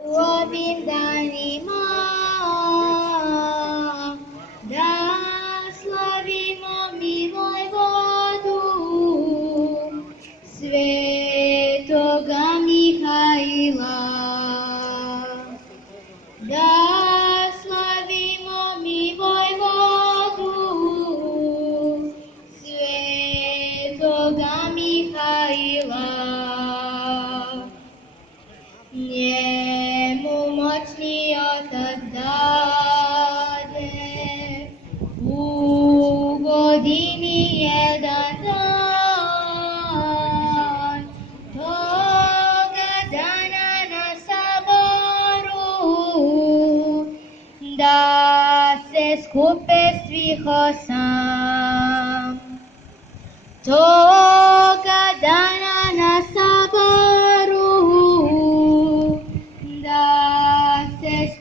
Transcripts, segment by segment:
Обізданімо, да славімо милой воду, святого Михаїла. Да славімо милой воду, святого Михаїла. Njemu moćni otac dade u godini jedan dan, toga dana na saboru, da se skupe svih osam. Toga dana na saboru,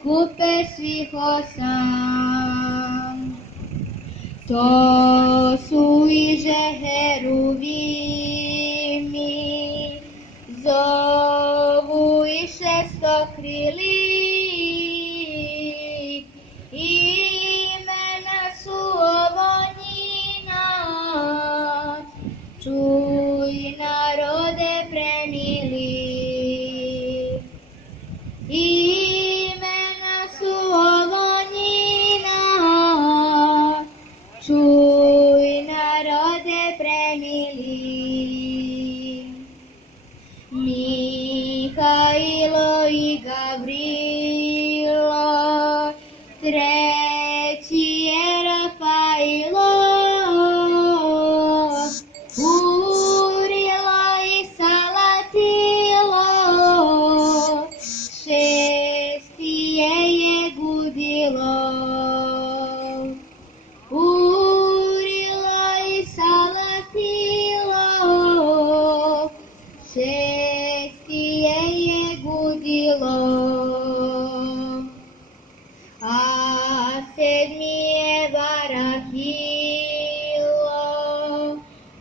skupe svih osam. To su iže heruvimi, zovu i šestokrili, imena su ovo njina, čuj narode premili. Čuj narode premili, Mihailo i Gavrilo, treći je Rafailo, Urilo i Salatilo, šesti je Gudilo. Šestije je Gudilo, a sedmi je Varahilo,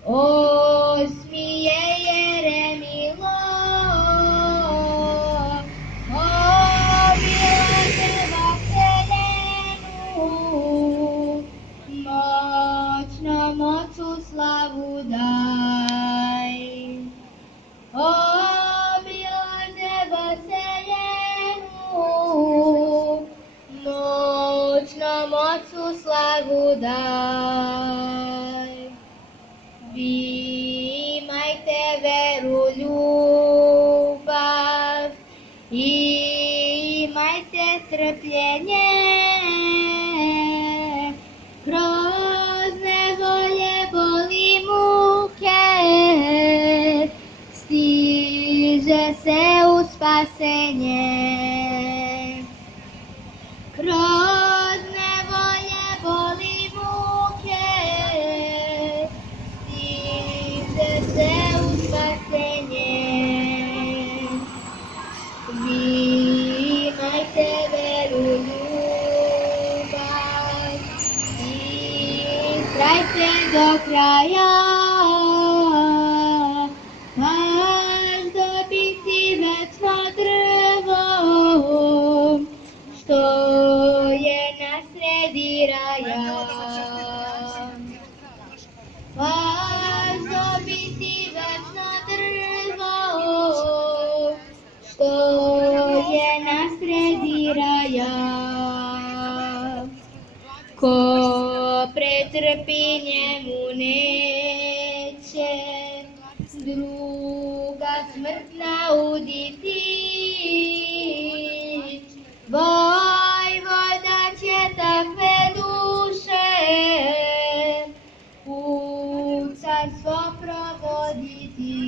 osmi je Jeremilo, obilaze vaseljenu, moćnom ocu slavu daj. Obilaze vaseljenu, moćnom ocu slavu daj. Vi imajte veru, ljubav, imajte strpljenje, kroz nevolje, boli, muke, stiže se u spasenje. Kroz nevolje, boli, muke, stiže se u spasenje. Vi imajte veru, ljubav i trajte do kraja. Što je na sredi raja, baš dobiti večno drvo, što je na sredi raja. Ko pretrpi njemu neće druga smrt nauditi. Vojvoda će takve duše u carstvo provoditi.